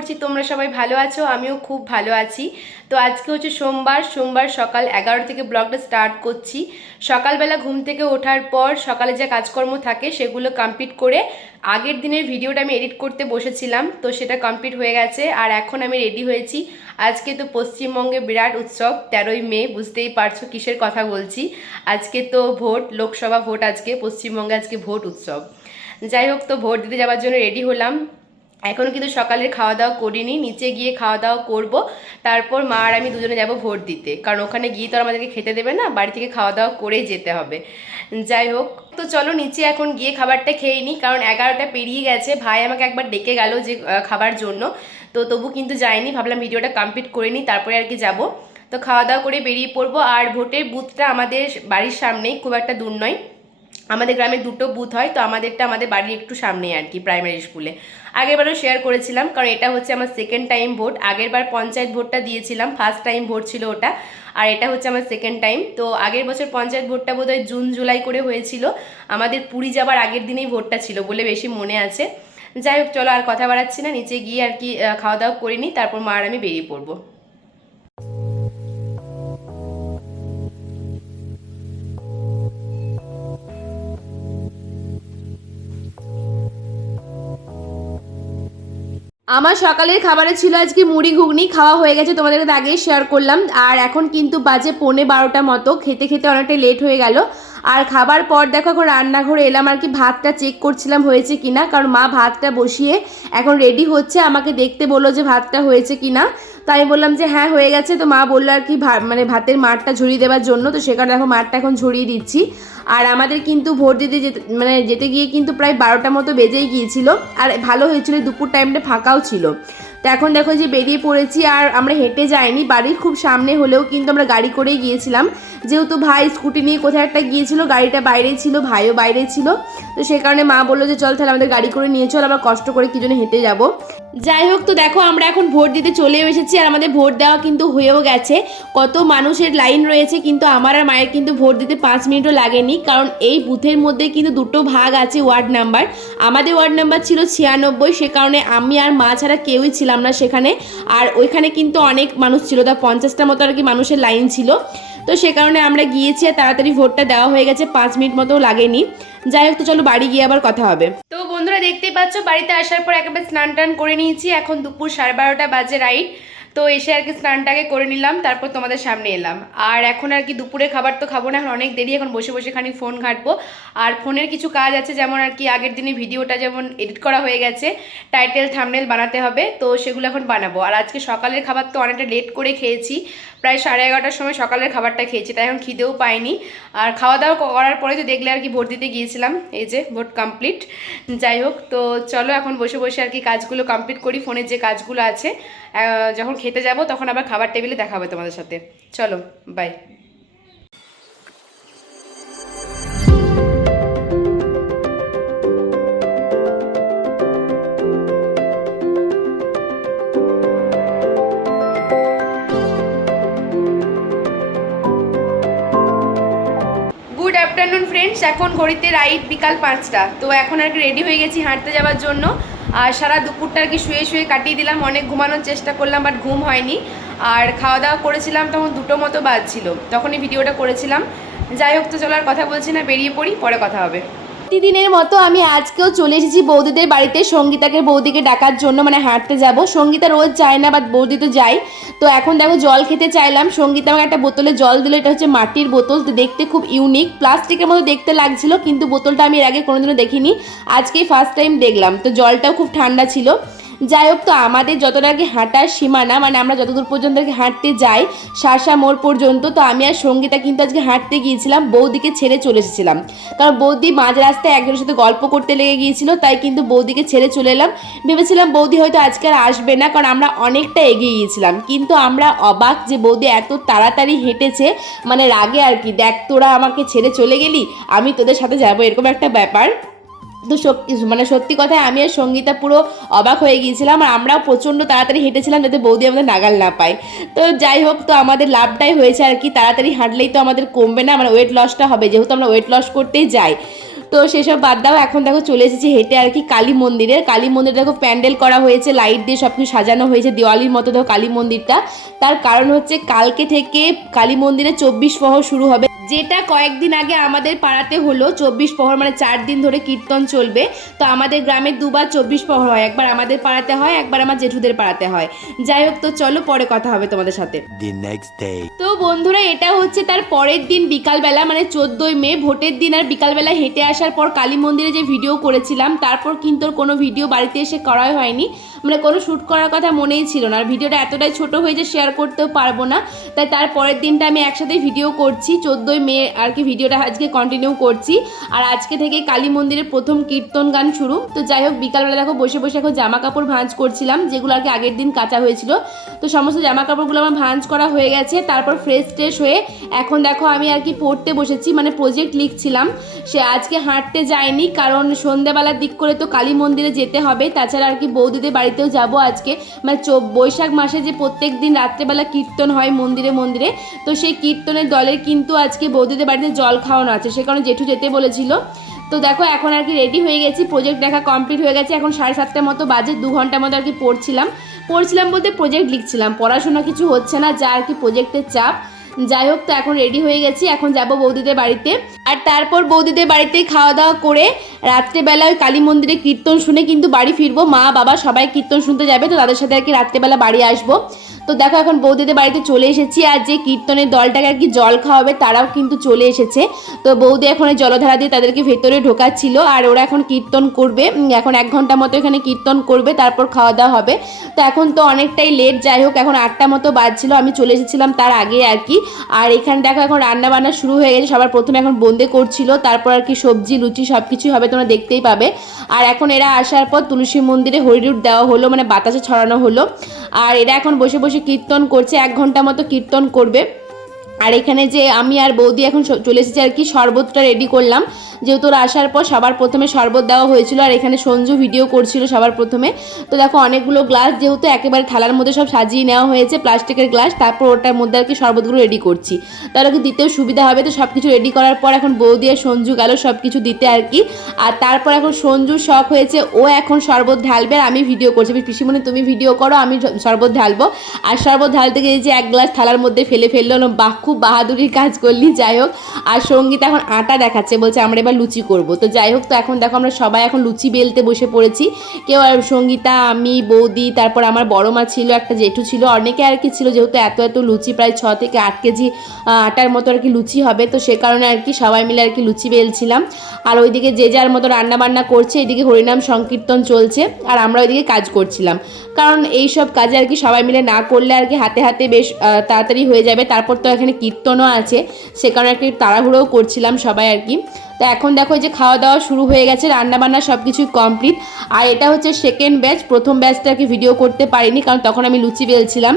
করছি, তোমরা সবাই ভালো আছো, আমিও খুব ভালো আছি। তো আজকে হচ্ছে সোমবার সোমবার সকাল এগারো থেকে ব্লগটা স্টার্ট করছি। সকালবেলা ঘুম থেকে ওঠার পর সকালে যা কাজকর্ম থাকে সেগুলো কমপ্লিট করে আগের দিনের ভিডিওটা আমি এডিট করতে বসেছিলাম, তো সেটা কমপ্লিট হয়ে গেছে আর এখন আমি রেডি হয়েছি। আজকে তো পশ্চিমবঙ্গে বিরাট উৎসব, তেরোই মে, বুঝতেই পারছ কিসের কথা বলছি। আজকে তো ভোট, লোকসভা ভোট আজকে, পশ্চিমবঙ্গে আজকে ভোট উৎসব। যাই হোক, তো ভোট দিতে যাওয়ার জন্য রেডি হলাম। এখনও কিন্তু সকালের খাওয়া দাওয়া করিনি, নিচে গিয়ে খাওয়া দাওয়া করব। তারপর মা আর আমি দুজনে যাব ভোট দিতে। কারণ ওখানে গিয়ে তো আমাদেরকে খেতে দেবে না, বাড়ি থেকে খাওয়া দাওয়া করেই যেতে হবে। যাই হোক, তো চলো নিচে এখন গিয়ে খাবারটা খেয়ে নিই, কারণ এগারোটা পেরিয়ে গেছে। ভাই আমাকে একবার ডেকে গেল যে খাবার জন্য। তো তবু কিন্তু যাইনি, ভাবলাম ভিডিওটা কমপ্লিট করে নিই, তারপরে আর কি যাব। তো খাওয়া দাওয়া করে বেরিয়ে পড়ব। আর ভোটের বুথটা আমাদের বাড়ির সামনেই, খুব একটা দূর নয়। আমাদের গ্রামে দুটো বুথ হয়, তো আমাদেরটা আমাদের বাড়ির একটু সামনে আর কি প্রাইমারি স্কুলে আগেরবারও শেয়ার করেছিলাম, কারণ এটা হচ্ছে আমার সেকেন্ড টাইম ভোট আগেরবার পঞ্চায়েত ভোটটা দিয়েছিলাম ফার্স্ট টাইম ভোট ছিল ওটা, আর এটা হচ্ছে আমার সেকেন্ড টাইম তো আগের বছর পঞ্চায়েত ভোটটা বোধহয় জুন জুলাই করে হয়েছিল। আমাদের পুরী যাবার আগের দিনেই ভোটটা ছিল বলে বেশি মনে আছে। যাই হোক, চলো আর কথা বাড়াচ্ছি না, নিচে গিয়ে আর কি খাওয়া দাওয়া করে নিই, তারপর মা আর আমি বেরিয়ে পড়ব। আমার সকালের খাবারে ছিল আজকে মুড়ি, ঘুগনি, খাওয়া হয়ে গেছে, তোমাদের সাথে আগেই শেয়ার করলাম। আর এখন কিন্তু বাজে পৌনে বারোটা মতো, খেতে খেতে অনেকটা লেট হয়ে গেল। আর খাবার পর দেখো, এখন রান্নাঘরে এলাম, আর কি ভাতটা চেক করছিলাম হয়েছে কিনা, কারণ মা ভাতটা বসিয়ে এখন রেডি হচ্ছে, আমাকে দেখতে বলল যে ভাতটা হয়েছে কিনা। তো আমি বললাম যে হ্যাঁ হয়ে গেছে। তো মা বলল আর কি মানে ভাতের মাঠটা ঝরিয়ে দেওয়ার জন্য, তো সেখানে দেখো মাঠটা এখন ঝরিয়ে দিচ্ছি। আর আমাদের কিন্তু ভোট দিতে যেতে মানে যেতে গিয়ে কিন্তু প্রায় বারোটা মতো বেজেই গিয়েছিল। আর ভালো হয়েছিল, দুপুর টাইমটা ফাঁকাও ছিল। তো এখন দেখো যে বেরিয়ে পড়েছি, আর আমরা হেঁটে যাইনি। বাড়ির খুব সামনে হলেও কিন্তু আমরা গাড়ি করেই গিয়েছিলাম। যেহেতু ভাই স্কুটি নিয়ে কোথায় একটা গিয়েছিল, গাড়িটা বাইরে ছিল, ভাইও বাইরে ছিল। তো সেই কারণে মা বলল যে, চল তাহলে আমাদের গাড়ি করে নিয়ে চল, আমরা কষ্ট করে কি জন্য হেঁটে যাব? যাই হোক তো দেখো, আমরা এখন ভোট দিতে চলেও এসেছি আর আমাদের ভোট দেওয়া কিন্তু হয়েও গেছে। কত মানুষের লাইন রয়েছে, কিন্তু আমার আর মায়ের কিন্তু ভোট দিতে পাঁচ মিনিটও লাগেনি, কারণ এই বুথের মধ্যে কিন্তু দুটো ভাগ আছে ওয়ার্ড নাম্বার। আমাদের ওয়ার্ড নাম্বার ছিল ছিয়ানব্বই, সে কারণে আমি আর মা ছাড়া কেউই ছিলাম না সেখানে। আর ওইখানে কিন্তু অনেক মানুষ ছিল, তা পঞ্চাশটা মতো আর কি মানুষের লাইন ছিল। তো সে কারণে আমরা গিয়েছি আর তাড়াতাড়ি ভোটটা দেওয়া হয়ে গেছে, পাঁচ মিনিট মতো লাগেনি। যাই হোক তো চলো, বাড়ি গিয়ে আবার কথা হবে। তো বন্ধুরা দেখতেই পাচ্ছ, বাড়িতে আসার পর একেবারে স্নান টান করে নিয়েছি। এখন দুপুর সাড়ে বারোটা বাজে রাইট তো এসে আর কি স্নানটাকে করে নিলাম, তারপর তোমাদের সামনে এলাম। আর এখন আর কি দুপুরে খাবার তো খাব না, এখন অনেক দেরি, এখন বসে বসে খানি ফোন ঘাটবো। আর ফোনের কিছু কাজ আছে, যেমন আর কি আগের দিনে ভিডিওটা যেমন এডিট করা হয়ে গেছে, টাইটেল, থামনেল বানাতে হবে, তো সেগুলো এখন বানাবো। আর আজকে সকালের খাবার তো অনেকটা লেট করে খেয়েছি, প্রায় সাড়ে এগারোটার সময় সকালের খাবারটা খেয়েছি, তাই এখন খিদেও পাইনি। আর খাওয়া দাওয়া করার পরে তো দেখলে আর কি ভোট দিতে গিয়েছিলাম, এই যে ভোট কমপ্লিট। যাই হোক, তো চলো এখন বসে বসে আর কি কাজগুলো কমপ্লিট করি, ফোনের যে কাজগুলো আছে। যখন খেতে যাব, তখন আবার খাবার টেবিলে দেখা হবে তোমাদের সাথে। চলো বাই এখন ঘড়িতে রাইট বিকাল পাঁচটা। তো এখন আর কি রেডি হয়ে গেছি হাঁটতে যাওয়ার জন্য। আর সারা দুপুরটা আর কি শুয়ে শুয়ে কাটিয়ে দিলাম, অনেক ঘুমানোর চেষ্টা করলাম বাট ঘুম হয়নি। আর খাওয়া দাওয়া করেছিলাম, তখন দুটো মতো বাজছিল। তখনই ভিডিওটা করেছিলাম। যাই হোক তো চলার কথা বলছি না, বেরিয়ে পড়ি, পরে কথা হবে। প্রতিদিনের মতো আমি আজকেও চলে এসেছি বৌদিদের বাড়িতে। সঙ্গীতাকে বৌদিকে ডাকার জন্য মানে হাঁটতে যাব। সঙ্গীতা রোজ যায় না বা বৌদি তো যায়। তো এখন দেখো জল খেতে চাইলাম। সঙ্গীতা আমাকে একটা বোতলে জল দিল, এটা হচ্ছে মাটির বোতল। তো দেখতে খুব ইউনিক প্লাস্টিকের মতো দেখতে লাগছিল, কিন্তু বোতলটা আমি এর আগে কোনোদিনও দেখিনি। আজকেই ফার্স্ট টাইম দেখলাম। তো জলটাও খুব ঠান্ডা ছিল। যাই হোক, তো আমাদের যতটা কি হাঁটার সীমানা মানে আমরা যতদূর পর্যন্ত হাঁটতে যাই শাসা মোড় পর্যন্ত, তো আমি আর সঙ্গীতা কিন্তু আজকে হাঁটতে গিয়েছিলাম, বৌদিকে ছেড়ে চলে এসেছিলাম। কারণ বৌদি মাঝ রাস্তায় একজনের সাথে গল্প করতে লেগে গিয়েছিল, তাই কিন্তু বৌদিকে ছেড়ে চলে এলাম। ভেবেছিলাম বৌদি হয়তো আজকে আর আসবে না, কারণ আমরা অনেকটা এগিয়ে গিয়েছিলাম। কিন্তু আমরা অবাক যে বৌদি এত তাড়াতাড়ি হেঁটেছে মানে রাগে আর কি, দেখ, তোরা আমাকে ছেড়ে চলে গেলি, আমি তোদের সাথে যাব, এরকম একটা ব্যাপার। তো সত্যি মানে সত্যি কথায় আমি আর সঙ্গীতা পুরো অবাক হয়ে গিয়েছিলাম আর আমরাও প্রচণ্ড তাড়াতাড়ি হেঁটেছিলাম যাতে বৌদি আমাদের নাগাল না পায়। তো যাই হোক, তো আমাদের লাভটাই হয়েছে আর কি। তাড়াতাড়ি হাঁটলেই তো আমাদের কমবে না মানে ওয়েট লসটা হবে। যেহেতু আমরা ওয়েট লস করতেই যাই। তো সেসব বাদ দাও, এখন দেখো চলে এসেছি হেঁটে আর কি কালী মন্দিরের। কালী মন্দির দেখো প্যান্ডেল করা হয়েছে লাইট দিয়ে সব কিছু সাজানো হয়েছে, দিওয়ালির মতো দেখো কালী মন্দিরটা। তার কারণ হচ্ছে কালকে থেকে কালী মন্দিরে চব্বিশ প্রহর শুরু হবে। যেটা কয়েকদিন আগে আমাদের পাড়াতে হলো চব্বিশ প্রহর মানে চার দিন ধরে কীর্তন চলবে। তো আমাদের গ্রামে দুবার চব্বিশ প্রহর হয় একবার আমাদের পাড়াতে হয় একবার আমার জেঠুদের পাড়াতে হয়। যাই হোক তো চলো পরে কথা হবে তোমাদের সাথে। তো বন্ধুরা এটা হচ্ছে তার পরের দিন বিকালবেলা মানে চোদ্দোই মে ভোটের দিন আর বিকালবেলা হেঁটে আসার পর কালী মন্দিরে যে ভিডিও করেছিলাম তারপর কিন্তু কোনো ভিডিও বাড়িতে এসে করাই হয়নি। মানে কোনো শ্যুট করার কথা মনেই ছিল না আর ভিডিওটা এতটাই ছোট হয়ে যে শেয়ার করতেও পারব না। তাই তার পরের দিনটা আমি একসাথে ভিডিও করছি চোদ্দোই মে আর কি ভিডিওটা আজকে কন্টিনিউ করছি। আর আজকে থেকে কালী মন্দিরের প্রথম কীর্তন গান শুরু। তো যাই হোক, বিকালবেলা দেখো বসে বসে এখন জামা কাপড় ভাঁজ করছিলাম, যেগুলো আর কি আগের দিন কাঁচা হয়েছিল। তো সমস্ত জামা কাপড়গুলো আমার ভাঁজ করা হয়ে গেছে, তারপর ফ্রেশ ট্রেশ হয়ে এখন দেখো আমি আর কি পড়তে বসেছি মানে প্রজেক্ট লিখছিলাম। সে আজকে হাঁটতে যায়নি, কারণ সন্ধ্যাবেলার দিক করে তো কালী মন্দিরে যেতে হবে, তাছাড়া আর কি বৌদিদের বাড়িতেও যাব আজকে। মানে বৈশাখ মাসে যে প্রত্যেক দিন রাত্রেবেলা কীর্তন হয় মন্দিরে মন্দিরে, তো সেই কীর্তনের দলের কিন্তু আজকে বৌদিদের বাড়িতে জল খাওয়ানো আছে, সে কারণে জেঠু যেতে বলেছিল। তো দেখো, এখন আর কি রেডি হয়ে গেছি প্রজেক্ট দেখা কমপ্লিট হয়ে গেছে, এখন সাড়ে সাতটার মতো বাজে, দু ঘণ্টার মতো আর কি পড়ছিলাম। পড়ছিলাম বলতে প্রজেক্ট লিখছিলাম, পড়াশোনা কিছু হচ্ছে না, যা আর কি প্রজেক্টের চাপ। যাই হোক, তো এখন রেডি হয়ে গেছি, এখন যাব বৌদিদের বাড়িতে। আর তারপর বৌদিদের বাড়িতে খাওয়া দাওয়া করে রাত্রেবেলা ওই কালী মন্দিরে কীর্তন শুনে কিন্তু বাড়ি ফিরবো। মা, বাবা সবাই কীর্তন শুনতে যাবে, তো তাদের সাথে আর কি রাত্রেবেলা বাড়ি আসব। তো দেখো, এখন বৌদিদের বাড়িতে চলে এসেছি, আর যে কীর্তনের দলটাকে আর কি জল খাওয়াবে তারাও কিন্তু চলে এসেছে। তো বৌদি এখন ওই জলধারা দিয়ে তাদেরকে ভেতরে ঢোকাচ্ছিল, আর ওরা এখন কীর্তন করবে এখন এক ঘণ্টা মতো এখানে কীর্তন করবে, তারপর খাওয়া দাওয়া হবে। তো এখন তো অনেকটাই লেট যাই হোক, এখন আটটা মতো বাজছিল, আমি চলে এসেছিলাম তার আগে আর কি। আর এখানে দেখো এখন রান্না বান্না শুরু হয়ে গেছে। সবার প্রথমে এখন বন্দে করছিল, তারপর আর কি সবজি, লুচি সব কিছুই হবে তোমরা দেখতেই পাবে। আর এখন এরা আসার পর তুলসী মন্দিরে হরিরুট দেওয়া হলো মানে বাতাসে ছড়ানো হলো। আর এরা এখন বসে বসে কীর্তন করছে, এক ঘণ্টা মতো কীর্তন করবে। আর এখানে যে আমি আর বৌদি এখন চলে এসেছি আর কি, শরবতটা রেডি করলাম। যেহেতু ওরা আসার পর সবার প্রথমে শরবত দেওয়া হয়েছিল, আর এখানে সঞ্জু ভিডিও করছিল সবার প্রথমে। তো দেখো, অনেকগুলো গ্লাস যেহেতু একেবারে থালার মধ্যে সব সাজিয়ে নেওয়া হয়েছে, প্লাস্টিকের গ্লাস তারপর ওটার মধ্যে আর কি শরবতগুলো রেডি করছি। তাহলে কি দিতেও সুবিধা হবে, তো সব কিছু রেডি করার পর এখন বৌদি আর সঞ্জু গেল সব কিছু দিতে আর কি। আর তারপর এখন সঞ্জু শখ হয়েছে, ও এখন শরবত ঢালবে আর আমি ভিডিও করছি। পিসিমণি, তুমি ভিডিও করো, আমি শরবত ঢালবো। আর শরবত ঢালতে গিয়ে যে এক গ্লাস থালার মধ্যে ফেলে ফেলল বাহ খুব বাহাদুরির কাজ করলি, যাই হোক। আর সংগীত এখন আটা দেখাচ্ছে, বলছে আমরা এবার লুচি করব। তো যাই হোক, তো এখন দেখো আমরা সবাই এখন লুচি বেলতে বসে পড়েছি। কেউ আর সঙ্গীতা, আমি, বৌদি, তারপর আমার বড় মা ছিল, একটা জেঠু ছিল, অনেকে আর কি ছিল, যেহেতু এত এত লুচি, প্রায় ছ থেকে আট কেজি আটার মতো আর কি লুচি হবে। তো সে কারণে আর কি সবাই মিলে আর কি লুচি বেলছিলাম। আর ওইদিকে যে যার মতো রান্না বান্না করছে, এদিকে হরিনাম সংকীর্তন চলছে, আর আমরা ওইদিকে কাজ করছিলাম। কারণ এই সব কাজে আর কি সবাই মিলে না করলে আর কি হাতে হাতে বেশ তাড়াতাড়ি হয়ে যাবে। তারপর তো এখানে কীর্তনও আছে। সে কারণে কি তাড়াহুড়োও করছিলাম সবাই আর কি। তো এখন দেখো যে খাওয়া দাওয়া শুরু হয়ে গেছে, রান্নাবান্না সব কিছুই কমপ্লিট আর এটা হচ্ছে সেকেন্ড ব্যাচ প্রথম ব্যাচটা আর কি ভিডিও করতে পারিনি, কারণ তখন আমি লুচি বেলছিলাম।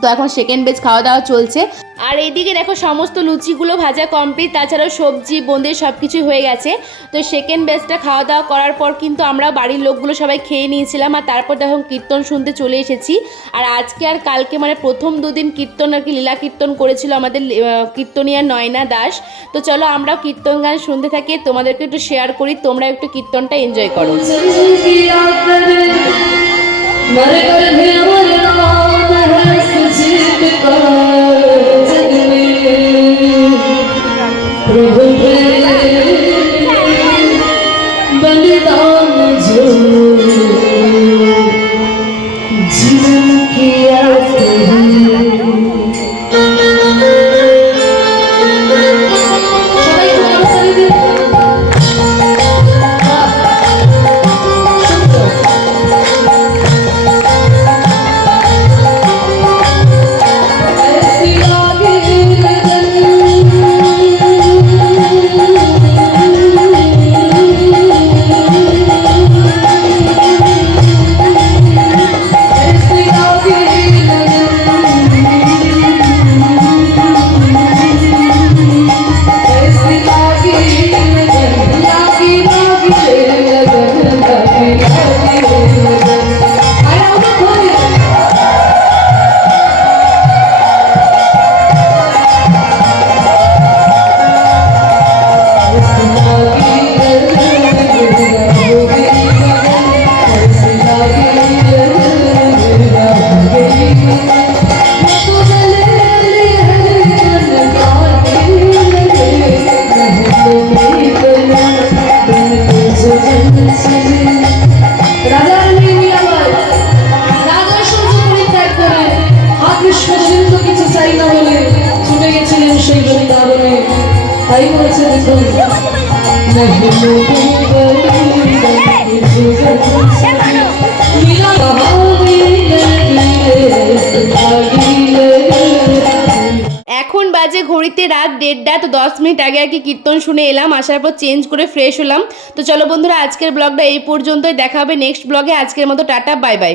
তো এখন সেকেন্ড ব্যাচ খাওয়া দাওয়া চলছে। আর এইদিকে দেখো সমস্ত লুচিগুলো ভাজা কমপ্লিট তাছাড়াও সবজি, বোঁদে সব কিছুই হয়ে গেছে। তো সেকেন্ড বেচটা খাওয়া দাওয়া করার পর কিন্তু আমরা বাড়ির লোকগুলো সবাই খেয়ে নিয়েছিলাম আর তারপর দেখো কীর্তন শুনতে চলে এসেছি। আর আজকে আর কালকে মানে প্রথম দুদিন কীর্তন আর কি, লীলা কীর্তন করেছিল আমাদের কীর্তনিয়া নয়না দাস। তো চলো আমরাও কীর্তন গান শুনতে থাকি, তোমাদেরকে একটু শেয়ার করি, তোমরা একটু কীর্তনটা এনজয় করো। এখন বাজে ঘড়িতে রাত দেড়টা, তো দশ মিনিট আগে আর কি কীর্তন শুনে এলাম, আসার পর চেঞ্জ করে ফ্রেশ হলাম। তো চলো বন্ধুরা, আজকের ব্লগটা এই পর্যন্তই, দেখা হবে নেক্সট ব্লগে। আজকের মতো টাটা বাই বাই